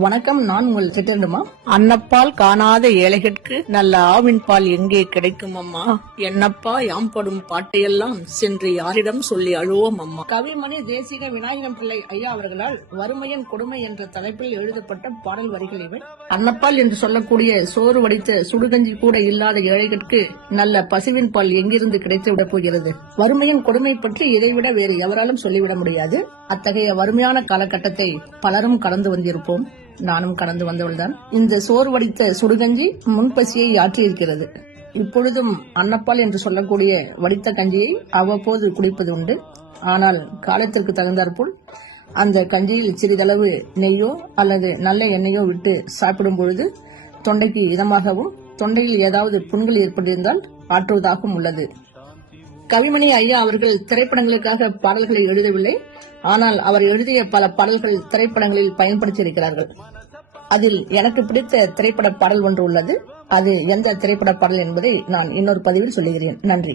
வணக்கம். நான் உங்கள் சிற்றண்டுமா. அன்னப்பால் காணாத ஏழைகட்கு நல்ல ஆவின் பால் எங்கே கிடைக்கும் அம்மா? என்னப்பா யாம் படும் பாட்டையெல்லாம் சென்று யாரிடம் சொல்லி அழுவோம் அம்மா? கவிமணி தேசிக விநாயகம் பிள்ளை ஐயா அவர்களால் வறுமையின் கொடுமை என்ற தலைப்பில் எழுதப்பட்ட பாடல் வரிகள் இவை. அன்னப்பால் என்று சொல்லக்கூடிய சோறு வடித்த சுடுகஞ்சி கூட இல்லாத ஏழைகளுக்கு நல்ல பசுவின் பால் எங்கிருந்து கிடைத்து விடப் போகிறது? வறுமையின் கொடுமை பற்றி இதைவிட வேறு எவராலும் சொல்லிவிட முடியாது. அத்தகைய வறுமையான காலகட்டத்தை பலரும் கடந்து வந்திருப்போம். நானும் கடந்து வந்தவள்தான். இந்த சோறு வடித்த சுடுகஞ்சி முன்பசியை ஆற்றியிருக்கிறது. இப்பொழுதும் அன்னப்பால் என்று சொல்லக்கூடிய வடித்த கஞ்சியை அவ்வப்போது குடிப்பது உண்டு. ஆனால் காலத்திற்கு தகுந்தாற்போல் அந்த கஞ்சியில் சிறிதளவு நெய்யோ அல்லது நல்ல எண்ணெயோ விட்டு சாப்பிடும் பொழுது தொண்டைக்கு இதமாகவும் தொண்டையில் ஏதாவது புண்கள் ஏற்பட்டிருந்தால் ஆற்றுவதாகவும் உள்ளது. கவிமணி ஐயா அவர்கள் திரைப்படங்களுக்காக பாடல்களை எழுதவில்லை. ஆனால் அவர் எழுதிய பல பாடல்கள் திரைப்படங்களில் பயன்படுத்தியிருக்கிறார்கள். அதில் எனக்கு பிடித்த திரைப்பட பாடல் ஒன்று உள்ளது. அது எந்த திரைப்பட பாடல் என்பதை நான் இன்னொரு பதிவில் சொல்லுகிறேன். நன்றி.